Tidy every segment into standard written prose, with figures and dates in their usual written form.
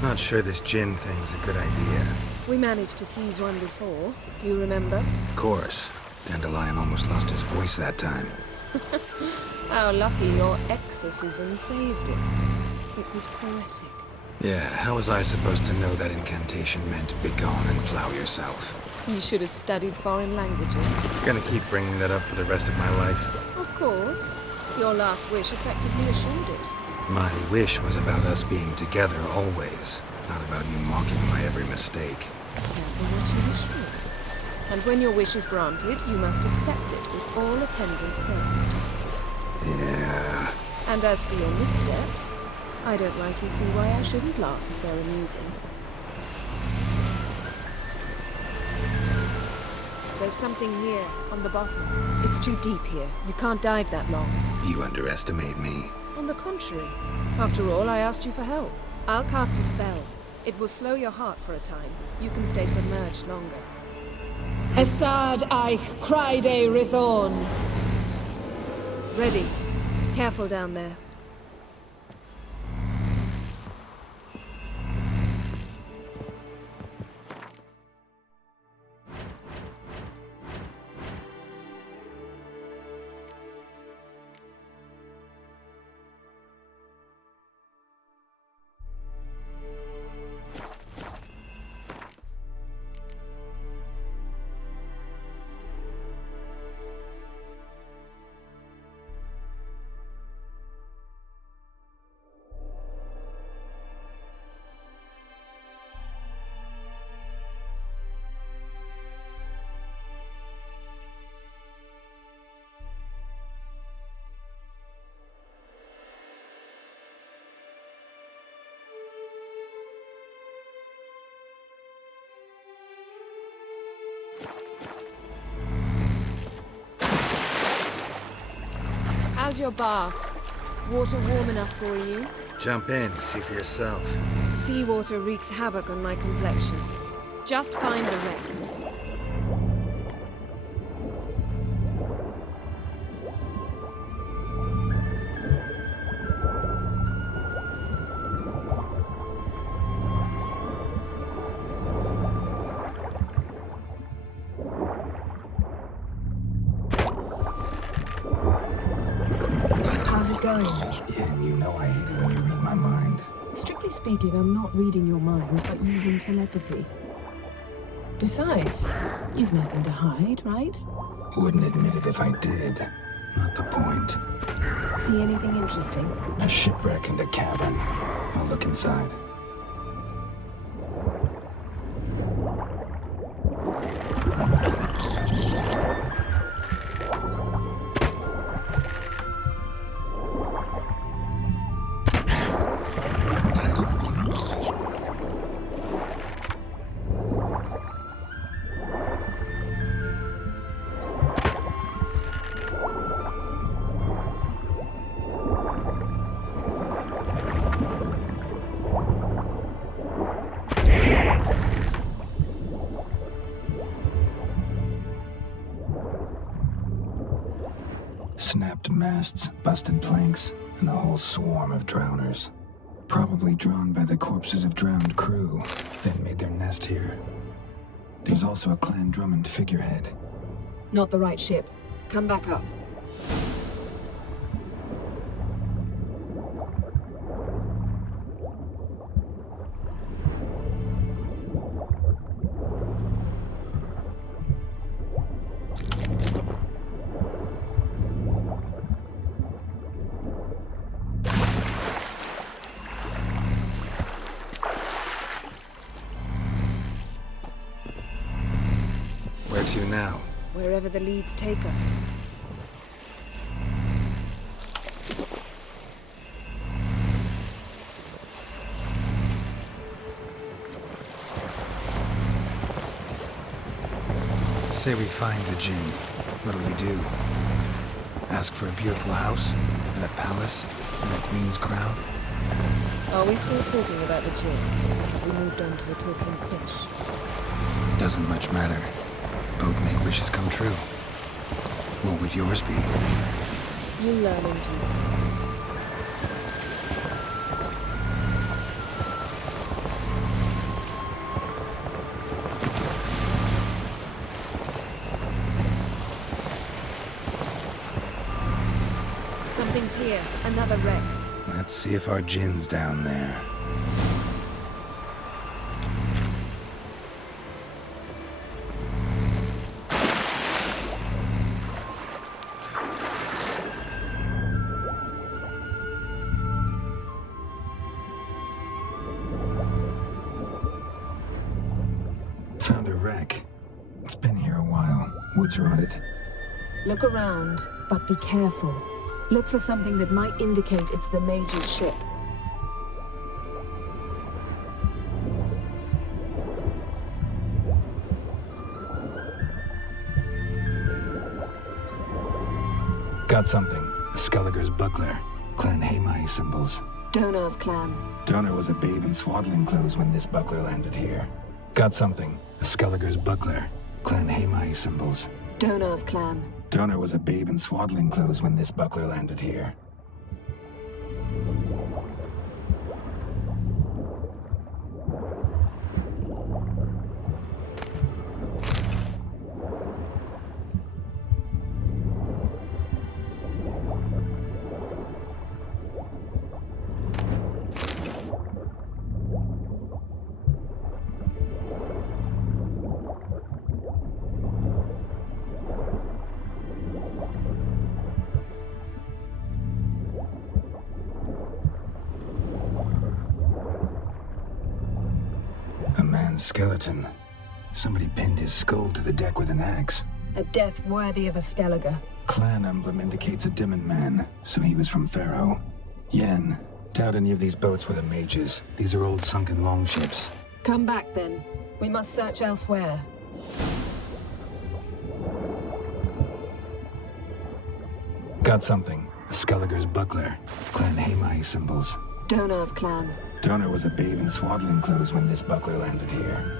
Not sure this gin thing's a good idea. We managed to seize one before. Do you remember? Of course. Dandelion almost lost his voice that time. How lucky your exorcism saved it. It was poetic. Yeah, how was I supposed to know that incantation meant begone and plow yourself? You should have studied foreign languages. Gonna keep bringing that up for the rest of my life. Of course. Your last wish effectively assured it. My wish was about us being together always, not about you mocking my every mistake. Careful what you wish for. And when your wish is granted, you must accept it with all attendant circumstances. Yeah. And as for your missteps, I don't likely see why I shouldn't laugh if they're amusing. There's something here, on the bottom. It's too deep here. You can't dive that long. You underestimate me. On the contrary. After all, I asked you for help. I'll cast a spell. It will slow your heart for a time. You can stay submerged longer. Esad Eich Criede Rithorn. Ready. Careful down there. How's your bath? Water warm enough for you? Jump in, see for yourself. Seawater wreaks havoc on my complexion. Just find the wreck. How's it going? Yeah, and you know I hate it when you read my mind. Strictly speaking, I'm not reading your mind, but using telepathy. Besides, you've nothing to hide, right? Wouldn't admit it if I did. Not the point. See anything interesting? A shipwreck and a cavern. I'll look inside. Snapped masts, busted planks, and a whole swarm of drowners. Probably drawn by the corpses of drowned crew, then made their nest here. There's also a Clan Drummond figurehead. Not the right ship. Come back up. Where to now? Wherever the leads take us. Say we find the Jinn. What'll you do? Ask for a beautiful house? And a palace? And a queen's crown? Are we still talking about the Jinn? Have we moved on to a talking fish? Doesn't much matter. Both make wishes come true. What would yours be? You learn in due course. Something's here. Another wreck. Let's see if our Jin's down there. Found a wreck. It's been here a while. Wood's rotted. Look around, but be careful. Look for something that might indicate it's the Mage's ship. Got something. A Skelliger's buckler. Clan Hamai symbols. Donar's clan. Donor was a babe in swaddling clothes when this buckler landed here. Got something. A Skelliger's buckler. Clan Hamai symbols. Donar's clan. Donor was a babe in swaddling clothes when this buckler landed here. A man's skeleton. Somebody pinned his skull to the deck with an axe. A death worthy of a Skelliger. Clan emblem indicates a Dimmen man, so he was from Pharaoh. Yen, doubt any of these boats were the mages. These are old sunken longships. Come back then. We must search elsewhere. Got something. A Skelliger's buckler. Clan Hamai symbols. Donar's clan. Donor was a babe in swaddling clothes when this buckler landed here.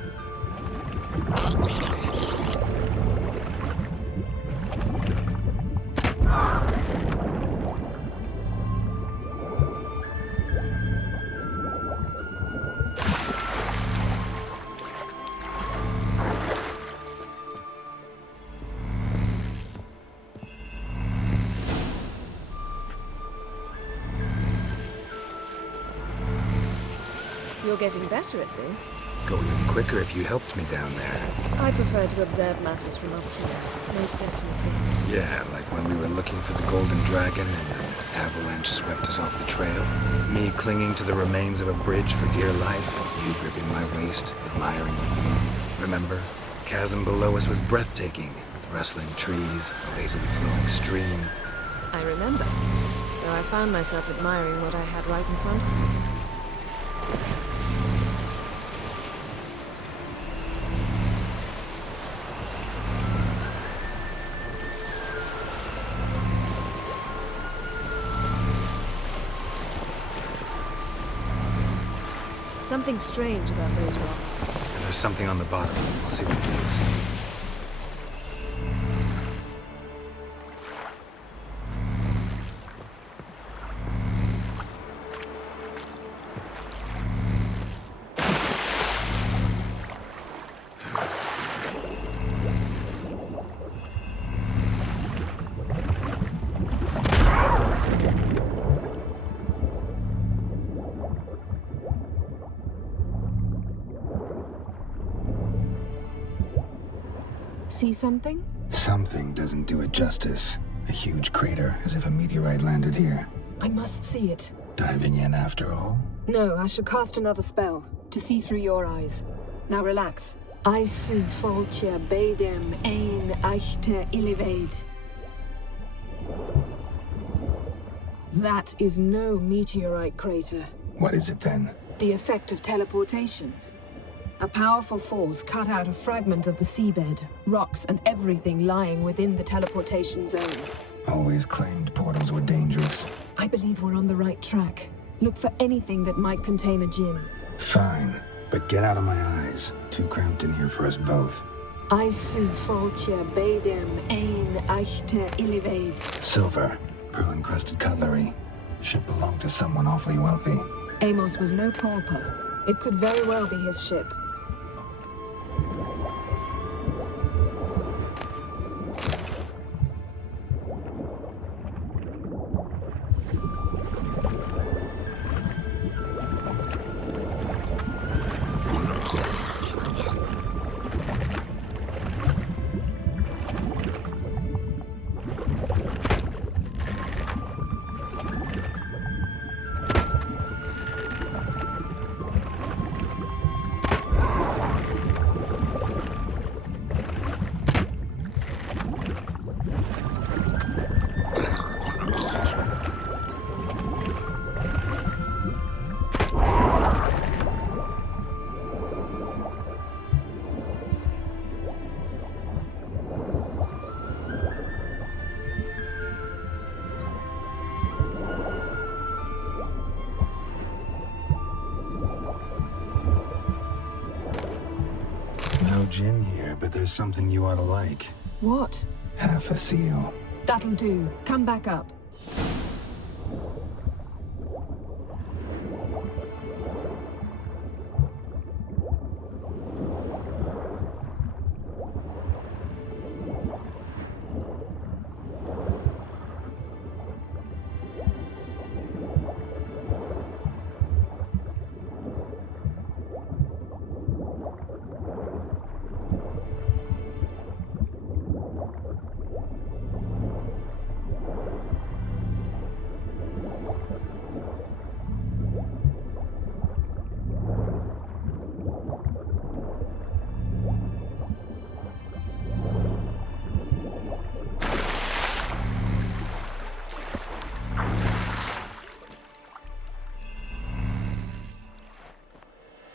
You're getting better at this. Go even quicker if you helped me down there. I prefer to observe matters from up here, most definitely. Yeah, like when we were looking for the Golden Dragon and an avalanche swept us off the trail. Me clinging to the remains of a bridge for dear life. You gripping my waist, admiring the view. Remember? The chasm below us was breathtaking. Rustling trees, a lazily flowing stream. I remember, though I found myself admiring what I had right in front of me. Something strange about those rocks. And there's something on the bottom. I'll see what it is. See something? Something doesn't do it justice. A huge crater, as if a meteorite landed here. I must see it. Diving in after all? No, I shall cast another spell, to see through your eyes. Now relax. Aisu foltia beidem ein eichte ilivaid. That is no meteorite crater. What is it then? The effect of teleportation. A powerful force cut out a fragment of the seabed, rocks and everything lying within the teleportation zone. Always claimed portals were dangerous. I believe we're on the right track. Look for anything that might contain a djinn. Fine, but get out of my eyes. Too cramped in here for us both. Aisu foltia beidem ein eichte ilivaid. Silver, pearl-encrusted cutlery. Ship belonged to someone awfully wealthy. Amos was no pauper. It could very well be his ship. gin here, but there's something you ought to like. What? Half a seal. That'll do. Come back up.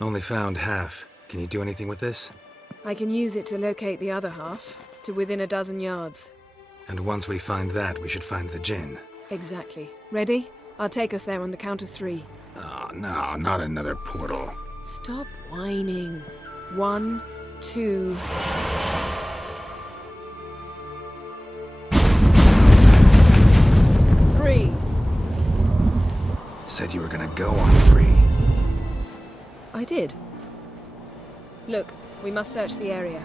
Only found half. Can you do anything with this? I can use it to locate the other half, to within a dozen yards. And once we find that, we should find the gin. Exactly. Ready? I'll take us there on the count of 3. Oh, no, not another portal. Stop whining. 1, 2... Three. Said you were gonna go on 3. I did. Look, we must search the area.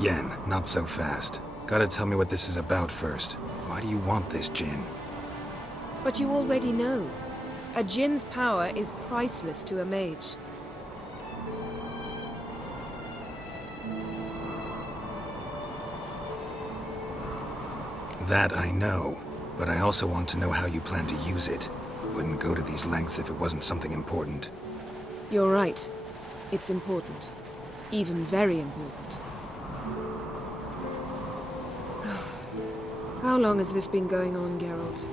Yen, not so fast. Gotta tell me what this is about first. Why do you want this gin? But you already know. A djinn's power is priceless to a mage. That I know, but I also want to know how you plan to use it. Wouldn't go to these lengths if it wasn't something important. You're right. It's important. Even very important. How long has this been going on, Geralt?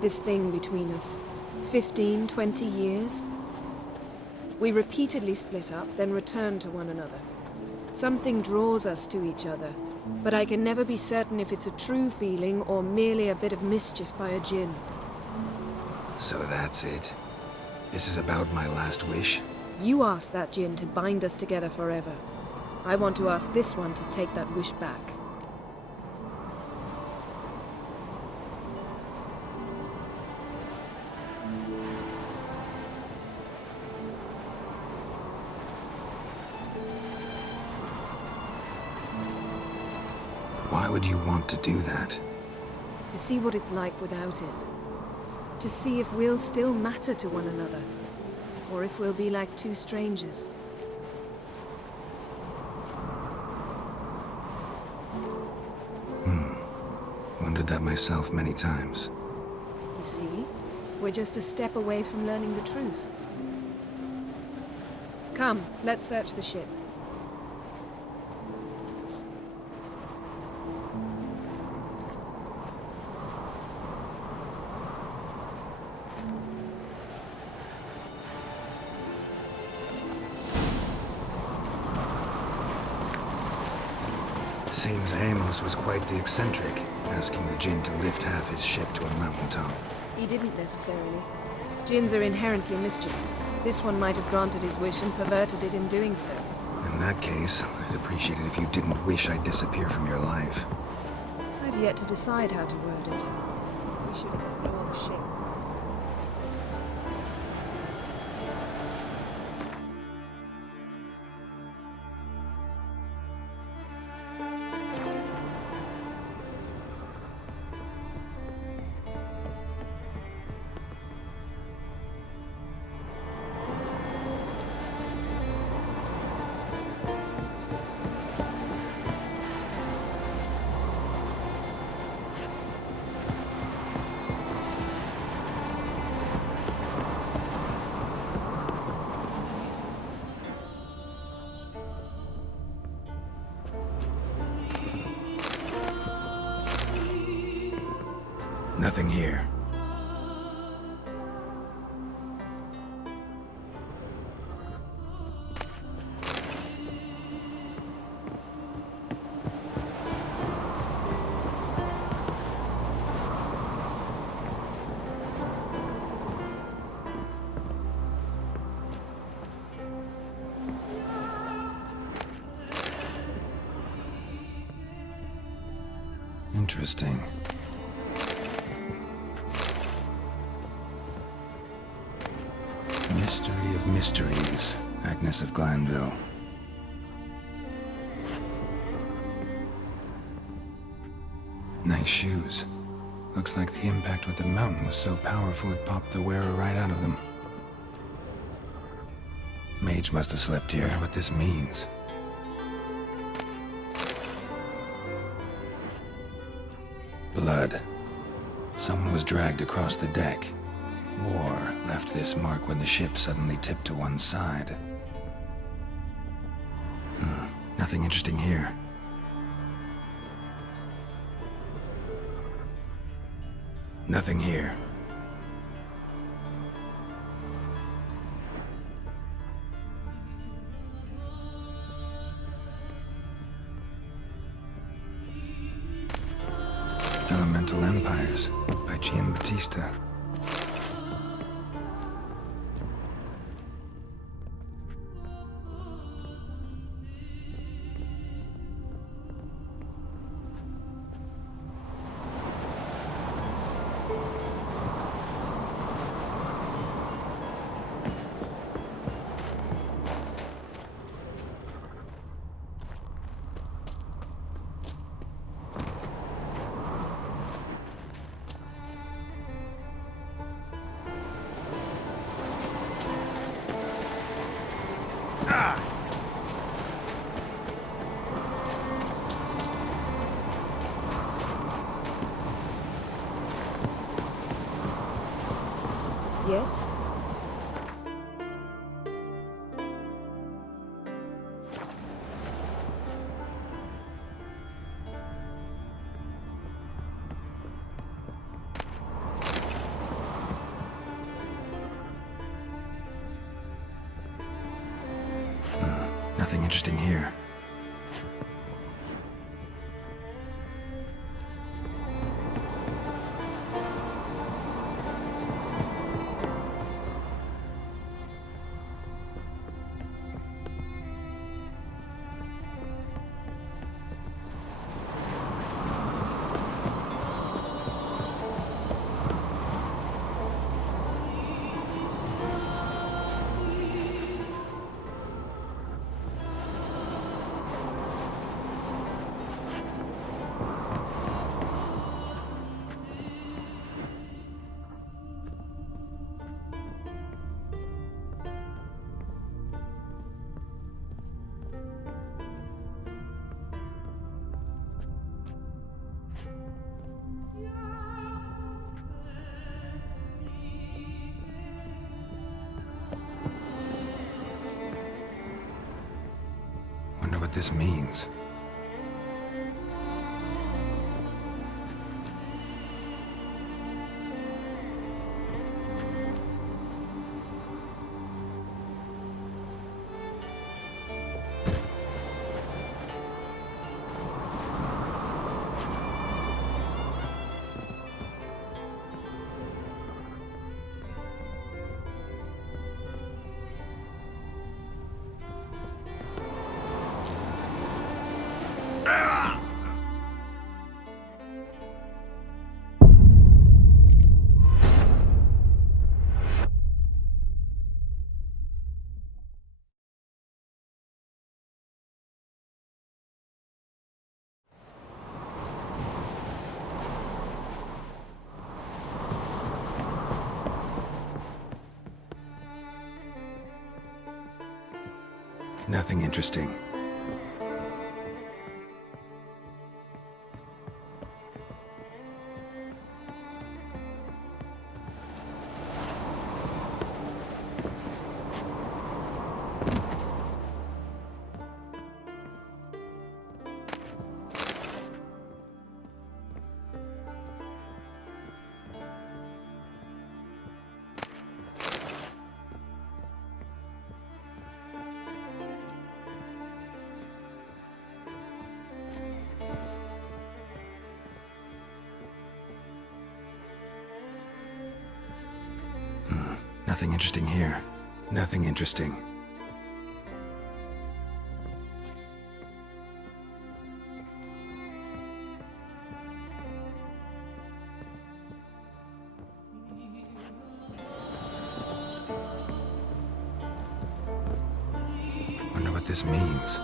This thing between us? 15, 20 years? We repeatedly split up, then return to one another. Something draws us to each other, but I can never be certain if it's a true feeling or merely a bit of mischief by a djinn. So that's it. This is about my last wish? You asked that djinn to bind us together forever. I want to ask this one to take that wish back. Why would you want to do that? To see what it's like without it. To see if we'll still matter to one another. Or if we'll be like two strangers. Wondered that myself many times. You see, we're just a step away from learning the truth. Come, let's search the ship. Seems Amos was quite the eccentric, asking the djinn to lift half his ship to a mountaintop. He didn't necessarily. Djinns are inherently mischievous. This one might have granted his wish and perverted it in doing so. In that case, I'd appreciate it if you didn't wish I'd disappear from your life. I've yet to decide how to word it. We should explore the ship. Nothing here. Interesting. Mystery of mysteries, Agnes of Glanville. Nice shoes. Looks like the impact with the mountain was so powerful it popped the wearer right out of them. Mage must have slept here. I wonder what this means. Blood. Someone was dragged across the deck. War left this mark when the ship suddenly tipped to one side. Nothing interesting here. Nothing here. Elemental Empires by Giambattista. Yes? Nothing interesting here. Wonder what this means. Nothing interesting. Nothing interesting here. Nothing interesting. Wonder what this means.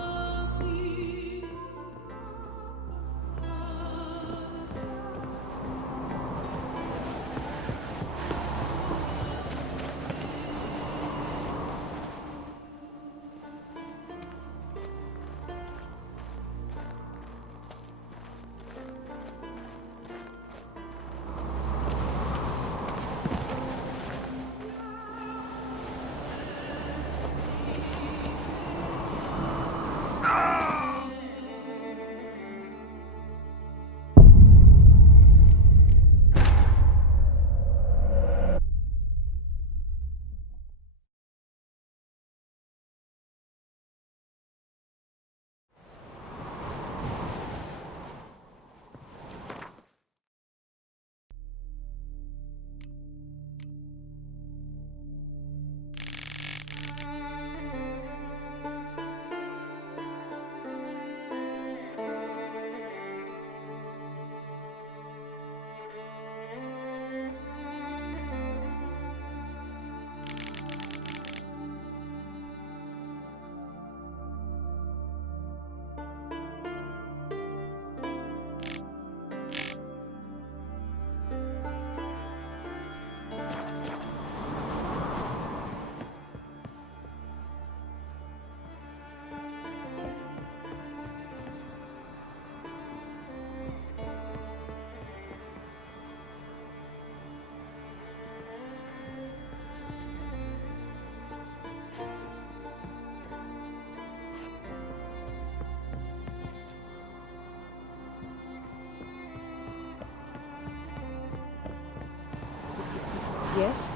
Yes?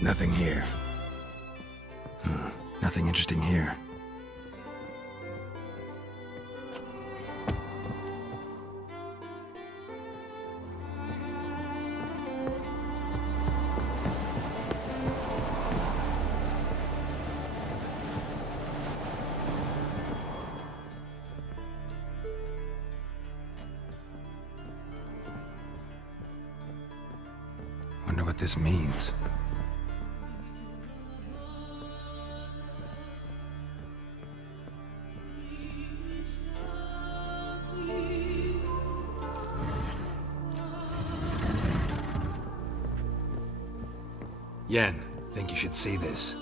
Nothing here. Nothing interesting here. Wonder what this means. Yen, think you should see this.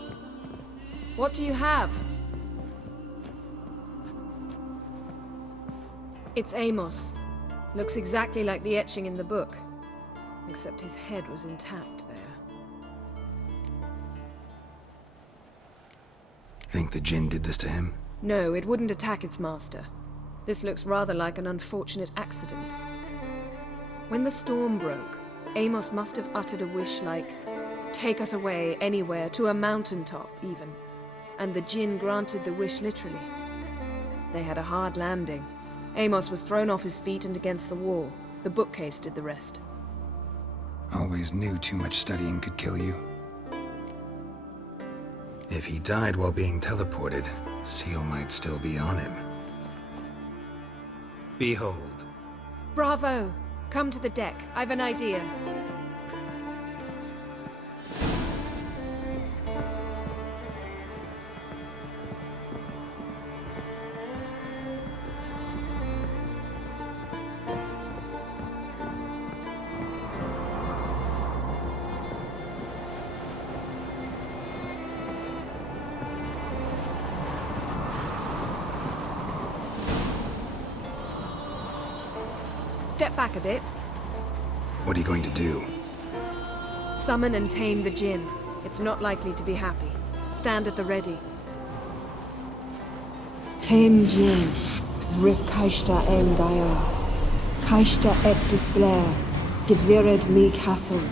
What do you have? It's Amos. Looks exactly like the etching in the book. Except his head was intact there. Think the Jinn did this to him? No, it wouldn't attack its master. This looks rather like an unfortunate accident. When the storm broke, Amos must have uttered a wish like, "Take us away, anywhere, to a mountaintop, even." And the Jinn granted the wish literally. They had a hard landing. Amos was thrown off his feet and against the wall. The bookcase did the rest. Always knew too much studying could kill you. If he died while being teleported, Seal might still be on him. Behold. Bravo! Come to the deck. I've an idea. Step back a bit. What are you going to do? Summon and tame the Jinn. It's not likely to be happy. Stand at the ready. Tame Jinn, Rif Kaishta Engaya, Kaishta et Disglair, Gevired mi Castle.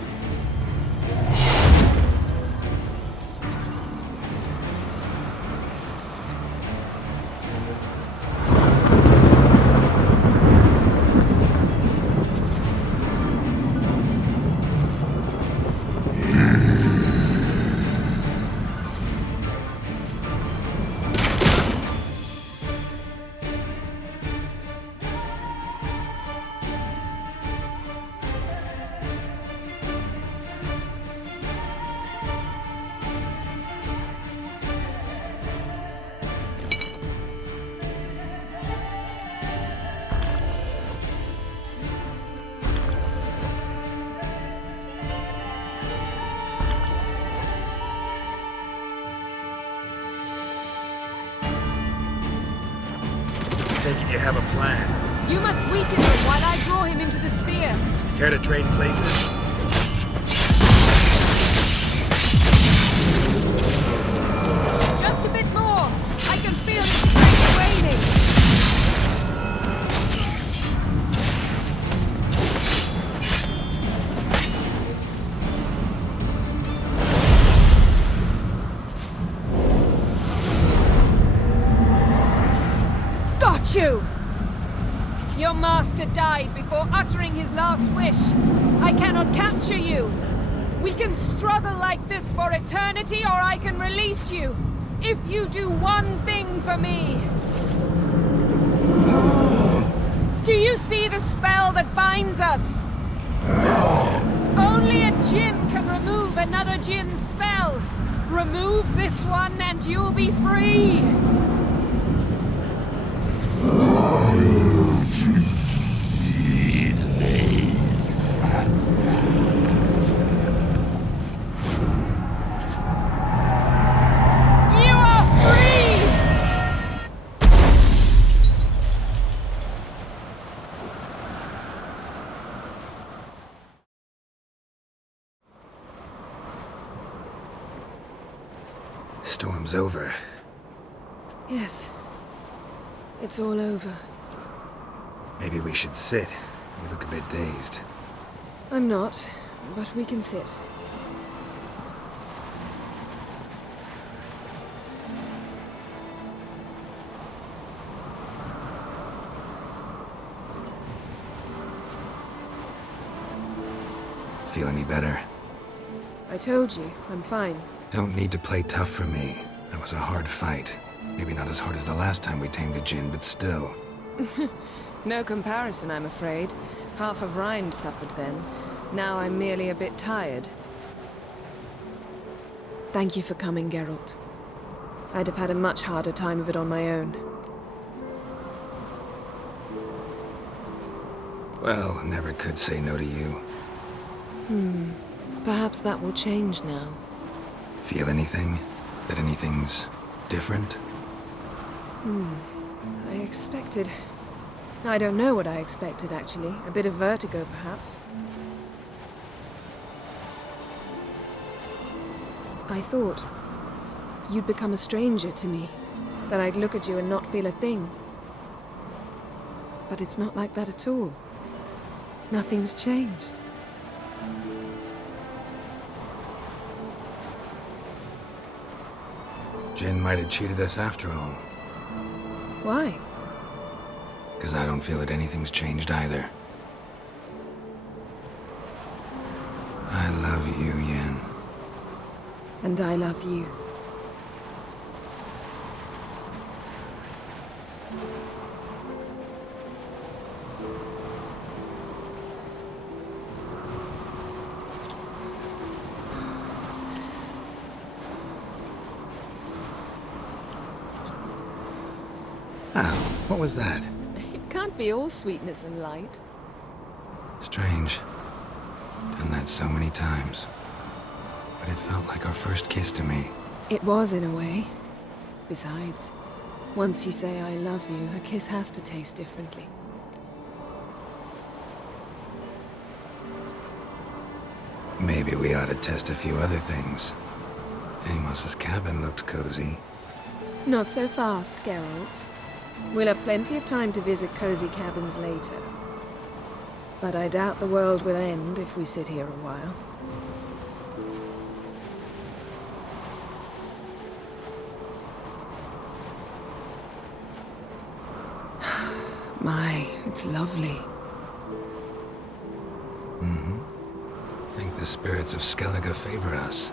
Take it you have a plan. You must weaken him while I draw him into the sphere. Care to trade places? Just a bit more. I can feel his strength waning. Got you! Your master died before uttering his last wish. I cannot capture you. We can struggle like this for eternity, or I can release you. If you do one thing for me. Do you see the spell that binds us? Only a Jinn can remove another Jinn's spell. Remove this one and you'll be free. Storm's over. Yes. It's all over. Maybe we should sit. You look a bit dazed. I'm not, but we can sit. Feel any better? I told you, I'm fine. Don't need to play tough for me. That was a hard fight. Maybe not as hard as the last time we tamed a Jinn, but still. No comparison, I'm afraid. Half of Rind suffered then. Now I'm merely a bit tired. Thank you for coming, Geralt. I'd have had a much harder time of it on my own. Well, I never could say no to you. Perhaps that will change now. Feel anything? That anything's different? I expected... I don't know what I expected, actually. A bit of vertigo, perhaps. I thought you'd become a stranger to me. That I'd look at you and not feel a thing. But it's not like that at all. Nothing's changed. Jinn might have cheated us after all. Why? Because I don't feel that anything's changed either. I love you, Yen. And I love you. Ow, what was that? It can't be all sweetness and light. Strange. Done that so many times. But it felt like our first kiss to me. It was, in a way. Besides, once you say I love you, a kiss has to taste differently. Maybe we ought to test a few other things. Amos's cabin looked cozy. Not so fast, Geralt. We'll have plenty of time to visit cozy cabins later. But I doubt the world will end if we sit here a while. My, it's lovely. Think the spirits of Skellige favor us.